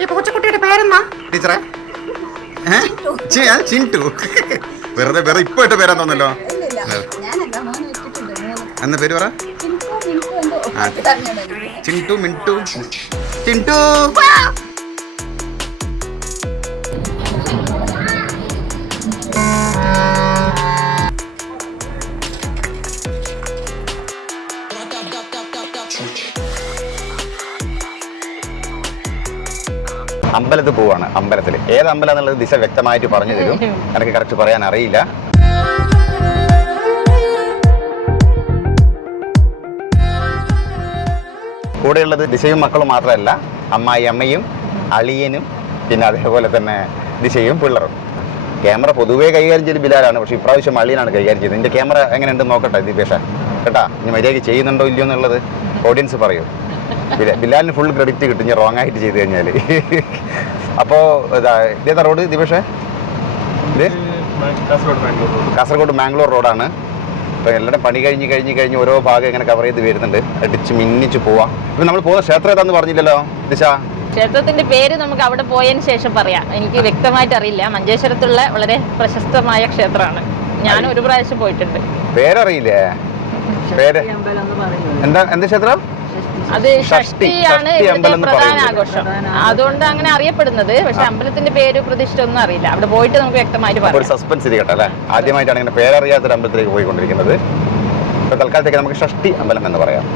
ഈ പൂച്ചക്കുട്ടിയുടെ പേരെന്നാ ടീച്ചറെ? ചിൻറ്റു. വെറുതെ ഇപ്പൊ ഇട്ട പേരാന്ന് തോന്നല്ലോ. എന്ന പേര് പറ. ചിൻറ്റു മിൻറ്റു ചിൻറ്റു. അമ്പലത്തിൽ പോവാണ്. അമ്പലത്തിൽ ഏത് അമ്പലം എന്നുള്ളത് ദിശ വ്യക്തമായിട്ട് പറഞ്ഞു തരും. എനിക്ക് കറക്റ്റ് പറയാൻ അറിയില്ല. കൂടെയുള്ളത് ദിശയും മക്കളും മാത്രമല്ല, അമ്മയും അളിയനും പിന്നെ അതേപോലെ തന്നെ ദിശയും പിള്ളറും. ക്യാമറ പൊതുവേ കൈകാര്യം ചെയ്ത് ബിലാലാണ്, പക്ഷേ ഇപ്രാവശ്യം അളിയനാണ് കൈകാര്യം ചെയ്തത്. നിന്റെ ക്യാമറ എങ്ങനെയുണ്ടെന്ന് നോക്കട്ടെ ദീപേഷ കേട്ടാ. ഇനി മര്യാദയ്ക്ക് ചെയ്യുന്നുണ്ടോ ഇല്ലയോ എന്നുള്ളത് ഓഡിയൻസ് പറയൂ. ബിലാലിന് ഫുൾ ക്രെഡിറ്റ് കിട്ടും ഞാൻ റോങ് ആയിട്ട് ചെയ്ത് കഴിഞ്ഞാൽ. അപ്പോൾ ഇതേതാ റോഡ് ദീപേഷേ? ഇത് കാസർഗോഡ് മാംഗ്ലൂർ റോഡാണ്. അപ്പോൾ എല്ലാവരും പണി കഴിഞ്ഞ് ഓരോ ഭാഗം ഇങ്ങനെ കവർ ചെയ്ത് വരുന്നുണ്ട്. അടിച്ച് മിന്നിച്ച് പോവാം. ഇപ്പം നമ്മൾ പോകുന്ന ക്ഷേത്രം ഏതാന്ന് പറഞ്ഞില്ലല്ലോ ദിശ? ക്ഷേത്രത്തിന്റെ പേര് നമുക്ക് അവിടെ പോയതിന് ശേഷം പറയാം. എനിക്ക് വ്യക്തമായിട്ട് അറിയില്ല. മഞ്ചേശ്വരത്തുള്ള വളരെ പ്രശസ്തമായ ക്ഷേത്രമാണ്. ഞാൻ ഒരു പ്രാവശ്യം പോയിട്ടുണ്ട്. പേരറിയില്ലേ? പേര് എന്താ ക്ഷേത്രം? അത് ഷഷ്ടിയാണ് ഇവിടുത്തെ പ്രധാന ആഘോഷം, അതുകൊണ്ട് അങ്ങനെ അറിയപ്പെടുന്നത്. പക്ഷെ അമ്പലത്തിന്റെ പേര് പ്രതിഷ്ഠ ഒന്നും അറിയില്ല. അവിടെ പോയിട്ട് നമുക്ക് വ്യക്തമായിട്ട് പറയാം. ഒരു സസ്പെൻസ് ഇരിക്കട്ടെ അല്ലേ? ആദ്യമായിട്ടാണ് ഇങ്ങനെ പേരറിയാത്തൊരു അമ്പലത്തിലേക്ക് പോയിക്കൊണ്ടിരിക്കുന്നത്. ഇപ്പൊ തൽക്കാലത്തേക്ക് നമുക്ക് ഷഷ്ടി അമ്പലം എന്ന് പറയാം.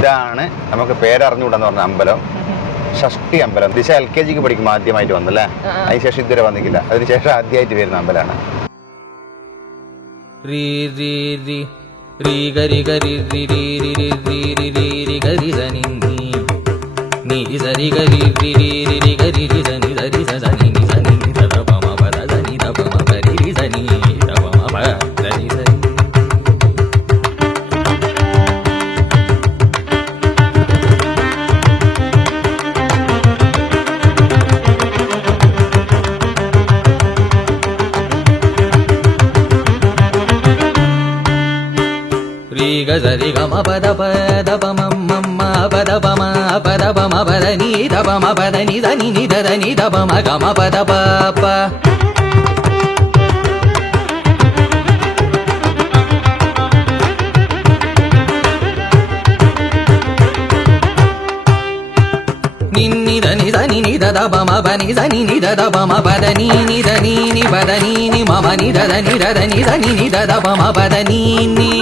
ഇതാണ് നമുക്ക് പേരറിഞ്ഞുകൂടെന്ന് പറഞ്ഞ അമ്പലം, ഷഷ്ടി അമ്പലം. ദിശ LKG പഠിക്കുമ്പോൾ ആദ്യമായിട്ട് വന്നല്ലേ? അതിനുശേഷം ഇതുവരെ വന്നിട്ടില്ല. അതിനുശേഷം ആദ്യമായിട്ട് വരുന്ന അമ്പലമാണ്. గరి గమ పద పద పమం మమ్మ పద పమ పద పమ పద నీ ద పమ పద ని ద ని ని ద ద ని ద పమ గమ పద ప ప నిన్ని ద ని ద ని ని ద ద పమ ప ని ద ని ని ద ద పమ పద ని ని ద ని ని పద ని ని మమ ని ద ద ని ద ద ని ద ని ని ద ద పమ పద ని ని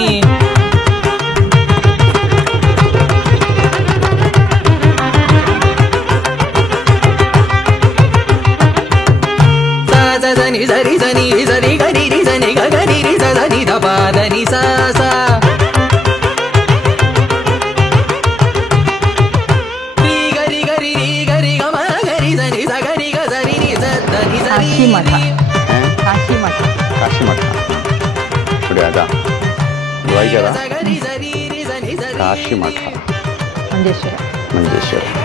ని సరి సని సరి గరి రి సని గరి రి సని ద పద ని స స రి గరి గరి రి గరి గమ గరి సని స గరి గ సరి ని స ద ని సరి കാശിമഠ ഇവിടെ അതാ വായിക്കാതാ. കാശിമഠ മഞ്ചേശ്വരം.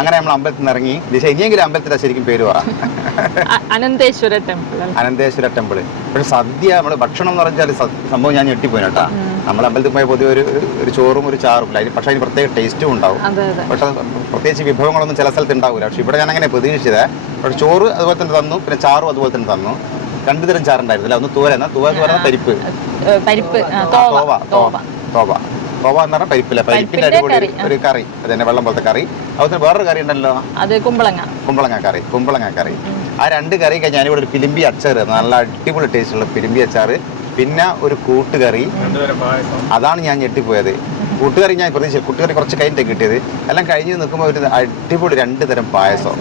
അങ്ങനെ നമ്മൾ അമ്പലത്തിൽ നിന്ന് ഇറങ്ങി. ദിശ ഇനിയെങ്കിലും അമ്പലത്തിലെ ശരിക്കും പേര് പറ. അനന്തേശ്വര ടെമ്പിൾ. അനന്തേശ്വര ടെമ്പിൾ. പക്ഷെ സദ്യ നമ്മള് ഭക്ഷണം എന്ന് പറഞ്ഞാൽ സംഭവം ഞാൻ ഞെട്ടിപ്പോയി കേട്ടാ. നമ്മൾ അമ്പലത്തിൽ പോയ പൊതുവെ ഒരു ചോറും ഒരു ചാറും ഇല്ല, പക്ഷേ അതിന് പ്രത്യേക ടേസ്റ്റും ഉണ്ടാവും. പക്ഷേ പ്രത്യേകിച്ച് വിഭവങ്ങളൊന്നും ചില സ്ഥലത്ത് ഉണ്ടാവില്ല. പക്ഷേ ഇവിടെ ഞാൻ അങ്ങനെ പ്രതീക്ഷിച്ചത്. പക്ഷേ ചോറ് അതുപോലെ തന്നെ തന്നു, പിന്നെ ചാറും അതുപോലെ തന്നെ തന്നു. 2 തരം ചാറുണ്ടായിരുന്നില്ല. ഒന്ന് തൂവ എന്ന് പറഞ്ഞാൽ പരിപ്പ്, തോവ എന്ന് പറഞ്ഞാൽ പരിപ്പില്ല, പരിപ്പിന്റെ അടിപൊളി ഒരു കറി, അതന്നെ വെള്ളം പോലത്തെ കറി. അതുപോലെ വേറൊരു കറി ഉണ്ടല്ലോ, കുമ്പളങ്ങ കറി. ആ 2 കറി കഴിഞ്ഞാൽ ഞാനിവിടെ ഒരു പിലിമ്പി അച്ചാറ്, നല്ല അടിപൊളി ടേസ്റ്റുള്ള പിലിമ്പി അച്ചാറ്, പിന്നെ ഒരു കൂട്ടുകറി. അതാണ് ഞാൻ ഞെട്ടിപ്പോയത്. കൂട്ടുകറി ഞാൻ പ്രതീക്ഷിച്ചു, കൂട്ടുകറി കുറച്ച് കഴിഞ്ഞിട്ട് കിട്ടിയത്. എല്ലാം കഴിഞ്ഞ് നിൽക്കുമ്പോൾ ഒരു അടിപൊളി 2 തരം പായസം.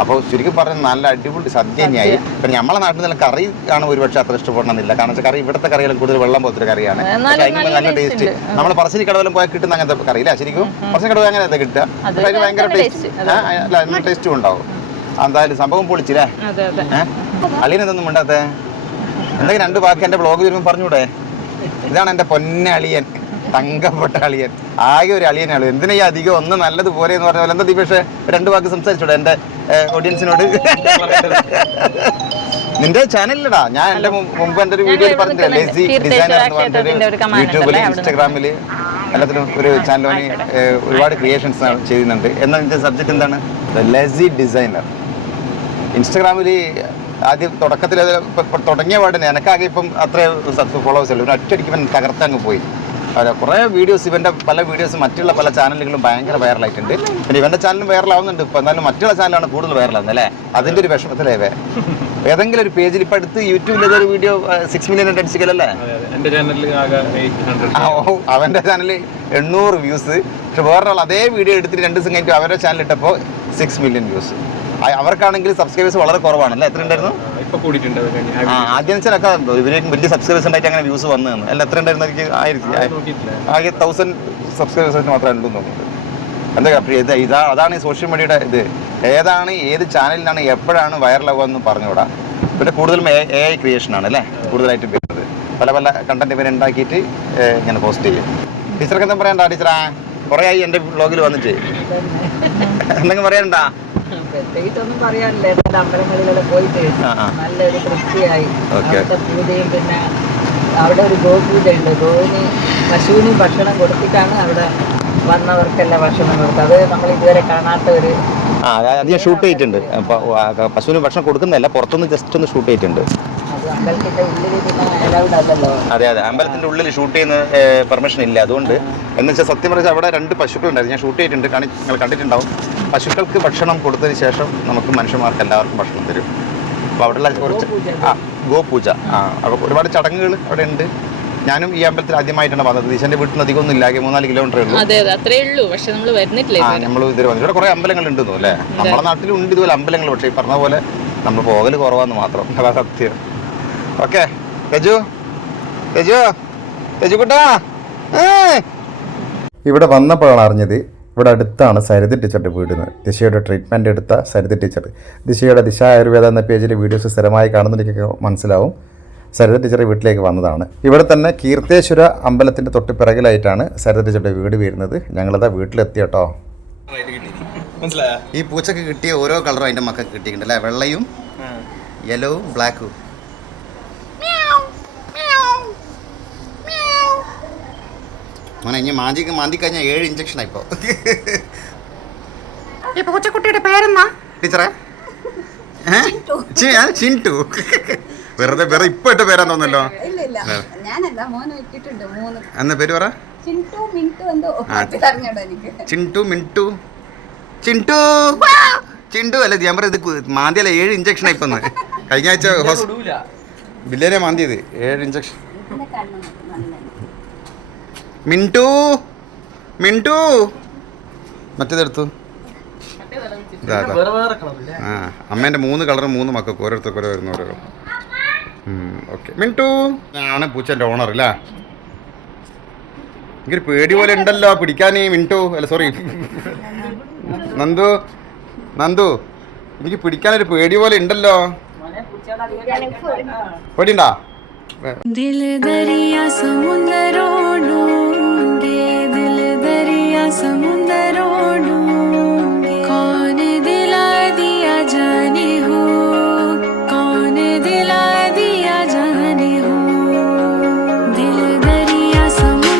അപ്പോൾ ചുരുക്കി പറഞ്ഞാൽ നല്ല അടിപൊളി സദ്യ തന്നെയായി. പിന്നെ നമ്മളെ നാട്ടിൽ നിന്ന് കറി ആണ് ഒരുപക്ഷെ അത്ര ഇഷ്ടപ്പെടണമെന്നില്ല, കാരണം വെച്ചാൽ കറി ഇവിടുത്തെ കറികളും കൂടുതൽ വെള്ളം പോലത്തെ കറിയാണ്. പക്ഷേ നല്ല ടേസ്റ്റ്. നമ്മൾ പറശ്ശിനി കടവെല്ലാം പോയാൽ കിട്ടുന്ന അങ്ങനത്തെ കറി ഇല്ല, ശരിക്കും പറശ്ശിനി കടവ് അങ്ങനത്തെ കിട്ടുക. പക്ഷേ അതിന് ഭയങ്കര ടേസ്റ്റ്, നല്ല ടേസ്റ്റും ഉണ്ടാവും. എന്തായാലും സംഭവം പൊളിച്ചില്ലേ? അളിയനെന്തൊന്നും മിണ്ടാത്തേ? എന്തെങ്കിലും 2 വാക്ക് എൻ്റെ ബ്ലോഗ് വരുമ്പോൾ പറഞ്ഞൂടെ? ഇതാണ് എൻ്റെ പൊന്നളിയൻ, തങ്കപ്പെട്ട അളിയൻ. ആകെ ഒരു അളിയനാണ്. എന്തിനാ ഈ അധികം ഒന്ന് നല്ലത് പോരെ എന്ന് പറഞ്ഞ പോലെ. എന്താ ദീപേഷ് 2 വാക്ക് സംസാരിച്ചൂടെ എൻ്റെ ഓഡിയൻസിനോട്? നിന്റെ ചാനലിലടാ, ഞാൻ എൻ്റെ മുമ്പ് എൻ്റെ ഒരു വീഡിയോയിൽ പറഞ്ഞിട്ടില്ല, ലെസി ഡിസൈനർ എന്ന് പറഞ്ഞൊരു യൂട്യൂബിൽ ഇൻസ്റ്റാഗ്രാമിൽ എല്ലാത്തിനും ഒരു ചാനൽ ഒരുപാട് ക്രിയേഷൻസ് ചെയ്യുന്നുണ്ട്. എന്നാൽ ഇതിൻ്റെ സബ്ജക്റ്റ് എന്താണ്? Lessee designer. ഇൻസ്റ്റാഗ്രാമിൽ ആദ്യം തുടക്കത്തിൽ തുടങ്ങിയ പാടിന് എനിക്കാകെ ഇപ്പം അത്ര ഫോളോവേഴ്സ് ഉള്ളൂ. ഒരു ഒറ്റയടിക്ക് ഇവൻ തകർത്തങ്ങ് പോയി. കുറേ വീഡിയോസ്, ഇവൻ്റെ പല വീഡിയോസ് മറ്റുള്ള പല ചാനലുകളും ഭയങ്കര വൈറലായിട്ടുണ്ട്. പിന്നെ ഇവൻ്റെ ചാനലും വൈറലാവുന്നുണ്ട് ഇപ്പോൾ. എന്നാലും മറ്റുള്ള ചാനലാണ് കൂടുതൽ വൈറലാവുന്നത് അല്ലേ? അതിൻ്റെ ഒരു വിഷമത്തിലേവേ. ഏതെങ്കിലും ഒരു പേജിൽ ഇപ്പം അടുത്ത് യൂട്യൂബിൽ ഏതൊരു വീഡിയോ 6 മില്യൺ അടിച്ചിക്കലല്ലേ? അവൻ്റെ ചാനൽ 800 വ്യൂസ്. പക്ഷെ വേറൊരാൾ അതേ വീഡിയോ എടുത്തിട്ട് 2 ദിവസം കഴിഞ്ഞിട്ട് അവരുടെ ചാനൽ ഇട്ടപ്പോൾ 6 മില്യൺ വ്യൂസ്. അവർക്കാണെങ്കിൽ സബ്സ്ക്രൈബേഴ്സ് വളരെ കുറവാണല്ലേ? എത്ര ഉണ്ടായിരുന്നു ആദ്യം? ചിലൊക്കെ വലിയ സബ്സ്ക്രൈബേഴ്സ് ഉണ്ടായിട്ട് അങ്ങനെ വ്യൂസ് വന്നു തന്നു. അല്ല, എത്ര ഉണ്ടായിരുന്നു? എനിക്ക് ആകെ 1000 സബ്സ്ക്രൈബേഴ്സിന് മാത്രമേ ഉള്ളൂ തോന്നുന്നത്. എന്താ അതാണ് ഈ സോഷ്യൽ മീഡിയയുടെ ഇത്. ഏത് ചാനലിലാണ് എപ്പോഴാണ് വൈറലാവുകയെന്ന് പറഞ്ഞുകൂടാ. പിന്നെ കൂടുതലും AI ക്രിയേഷനാണ് അല്ലേ കൂടുതലായിട്ട് വരുന്നത്. പല കണ്ടന്റ് ഇവരെ ഉണ്ടാക്കിയിട്ട് ഇങ്ങനെ പോസ്റ്റ് ചെയ്യും. ടീച്ചർക്ക് എന്താ പറയണ്ട? ടീച്ചറാ കുറേ ആയി എൻ്റെ വ്ളോഗിൽ വന്നിട്ട്, എന്തെങ്കിലും പറയണ്ടാ? പ്രത്യേകിച്ചൊന്നും പറയാനില്ല. അമ്പലങ്ങളിലൊക്കെ പോയിട്ട് നല്ലൊരു തൃപ്തിയായി. പൂജയും പിന്നെ അവിടെ ഒരു ഗോപൂജ ഉണ്ട്. ഗോവിന് പശുവിന് ഭക്ഷണം കൊടുത്തിട്ടാണ് അവിടെ വന്നവർക്കെല്ലാം ഭക്ഷണം കൊടുത്തത്. അത് നമ്മൾ ഇതുവരെ കാണാത്ത ഒരു അത് ഞാൻ ഷൂട്ട് ചെയ്തിട്ടുണ്ട്. പശുവിന് ഭക്ഷണം കൊടുക്കുന്നതല്ല, പുറത്തുനിന്ന് ജസ്റ്റ് ഒന്ന് ഷൂട്ട് ചെയ്തിട്ടുണ്ട്. അതെ, അമ്പലത്തിന്റെ ഉള്ളിൽ ഷൂട്ട് ചെയ്യുന്ന പെർമിഷൻ ഇല്ല. അതുകൊണ്ട് എന്ന് വെച്ചാൽ സത്യം പറഞ്ഞാൽ അവിടെ 2 പശുക്കളുണ്ടായിരുന്നു. ഞാൻ ഷൂട്ട് ചെയ്തിട്ടുണ്ട്, നിങ്ങൾ കണ്ടിട്ടുണ്ടാവും. പശുക്കൾക്ക് ഭക്ഷണം കൊടുത്തതിന് ശേഷം നമുക്ക് മനുഷ്യന്മാർക്ക് എല്ലാവർക്കും ഭക്ഷണം തരും. അപ്പോൾ അവിടെയുള്ള കുറച്ച് ഗോപൂജ, ഒരുപാട് ചടങ്ങുകൾ അവിടെ ഉണ്ട്. ഞാനും ഈ അമ്പലത്തിൽ ആദ്യമായിട്ടാണ് വന്നത്. ഈശന്റെ വീട്ടിൽ നിന്ന് അധികം ഒന്നും ഇല്ല, 3-4 കിലോമീറ്റർ ഉള്ളൂ. നമ്മൾ ഇതുവരെ വന്നു. ഇവിടെ കുറേ അമ്പലങ്ങൾ ഉണ്ടെന്നു അല്ലേ? നമ്മുടെ നാട്ടിലും ഉണ്ട് ഇതുപോലെ അമ്പലങ്ങൾ. പക്ഷേ ഈ പറഞ്ഞ പോലെ നമ്മൾ പോകൽ കുറവാന്ന് മാത്രം, അതാ സത്യം. ഓക്കെ കുട്ടാ, ഇവിടെ വന്നപ്പോഴാണ് അറിഞ്ഞത് ഇവിടെ അടുത്താണ് സരിത ടീച്ചറുടെ വീടിന്. ദിശയുടെ ട്രീറ്റ്മെൻറ്റ് എടുത്ത സരിത ടീച്ചർ. ദിശയുടെ ദിശ ആയുർവേദ എന്ന പേജിൽ വീഡിയോസ് സ്ഥിരമായി കാണുന്നതിലേക്ക് മനസ്സിലാവും. സരിത ടീച്ചറുടെ വീട്ടിലേക്ക് വന്നതാണ്. ഇവിടെ തന്നെ കീർത്തേശ്വര അമ്പലത്തിൻ്റെ തൊട്ട് പിറകിലായിട്ടാണ് സരിത ടീച്ചറുടെ വീട് വരുന്നത്. ഞങ്ങളതാ വീട്ടിലെത്തി കേട്ടോ. ഈ പൂച്ചക്ക് കിട്ടിയ ഓരോ കളറും അതിൻ്റെ മക്കൾക്ക് കിട്ടിയിട്ടുണ്ട് അല്ലേ? വെള്ളയും യെല്ലോവും ബ്ലാക്കും. മോനെ ഇനി മാന്തി കഴിഞ്ഞാൽ 7 ഇഞ്ചക്ഷൻ ആയിപ്പോ. ഈ പൂച്ചക്കുട്ടിയുടെ പേരെന്നാ ടീച്ചറെ? ചിൻടു. വെറുതെ ഇപ്പൊ ഇട്ട പേരാന്ന് തോന്നല്ലോ. എന്നാ പേര് പറ. ചിൻടു മിൻടു ചിൻടു അല്ലേ? ഞാൻ പറയാം ഇത് മാന്തിയല്ല, 7 ഇഞ്ചക്ഷൻ ആയിപ്പോന്ന്. കഴിഞ്ഞ ആഴ്ച ബില്ലേനെ മാന്തിയത് 7 ഇഞ്ചക്ഷൻ. മിൻടു മറ്റേതെടുത്തു. അമ്മേൻ്റെ 3 കളറും 3 മക്കൾക്ക് ഓരോരുത്തർക്ക് ഓരോ വരുന്ന ഓരോ. ഓക്കെ മിൻടു ആണ് പൂച്ചൻ്റെ ഓണർ അല്ലേ? എനിക്കൊരു പേടി പോലെ ഉണ്ടല്ലോ പിടിക്കാനേ. മിൻടു അല്ല, സോറി നന്ദു എനിക്ക് പിടിക്കാനൊരു പേടി പോലെ ഉണ്ടല്ലോ. പേടിയുണ്ടാ? दिल दरिया समुंदरों डूंगे, दिल दरिया समुंदरों डूंगे, कौन दिला दिया जाने हो, कौन दिला दिया जाने हो, दिल दरिया समुंदर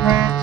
Thank